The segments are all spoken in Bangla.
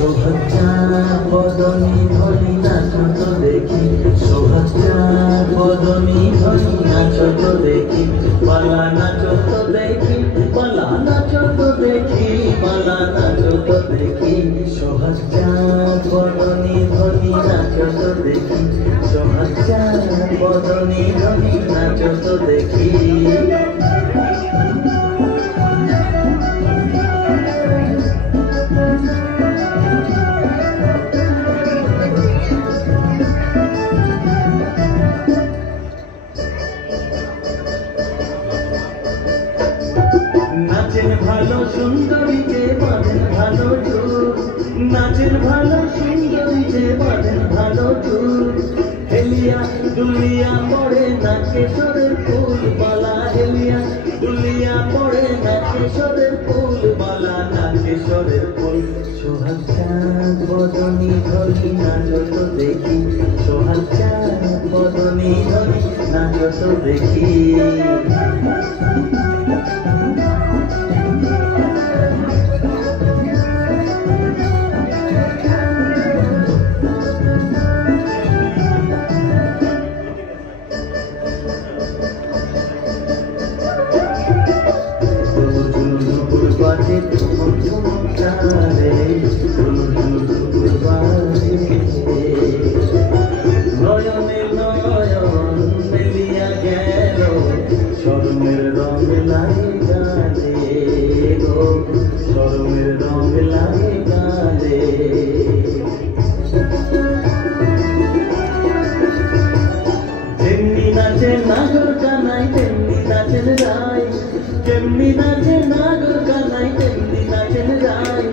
সোহাগ বদনী ধনী নাচো তো দেখি, সোহাগ বদনী ধনী নাচো তো দেখি, পালা নাচো তো দেখি, পালা নাচো তো দেখি, পালা নাচো তো দেখি। সোহাগ বদনী ধনী নাচো তো দেখি, সোহাগ বদনী ধনী নাচো তো দেখি। নাচেন ভালো সুন্দরীকে বাঁধেন ভালো চুল, নাচেন ভালো সুন্দরীকে বাঁধেন ভালো চুল। হেলিয়া দুলিয়া পড়ে না কেশরের ফুল মালা, হেলিয়া দুলিয়া পড়ে না কেশরের ফুল মালা, না কেশরের ফুল। সোহাগ বদনী ধনী নাচো তো দেখি, সোহাগ বদনী ধনী নাচো তো দেখি। নয়নে নয়ন মেলিয়া গেল, শরমের রং লাগে গালে গো, শরমের রং লাগে গালে। যেমনি নাচে নাগর কানাই তেমনি নাচেন রায়, যেমনি নাচে নাগর কানাই তেমনি নাচেন রায়।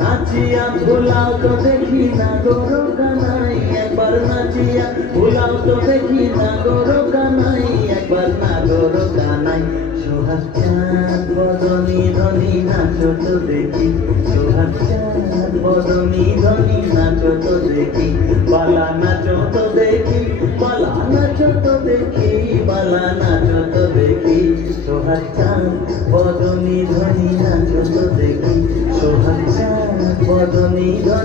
নাচিয়া ভোলাও তো দেখি নাগর কানাই, একবার নাচিয়া ভোলাও তো দেখি নাগর কানাই, একবার নাগর কানাই। সোহাগ বদনী ধনী নাচো তো দেখি, সোহাগ বদনী ধনী নাচো তো দেখি, পালা নাচো তো দেখি, পালা নাচো তো দেখি, পালা নাচো তো দেখি। সোহাগ বদনী ধনী নাচো তো দেখি, সোহাগ বদনী ধনী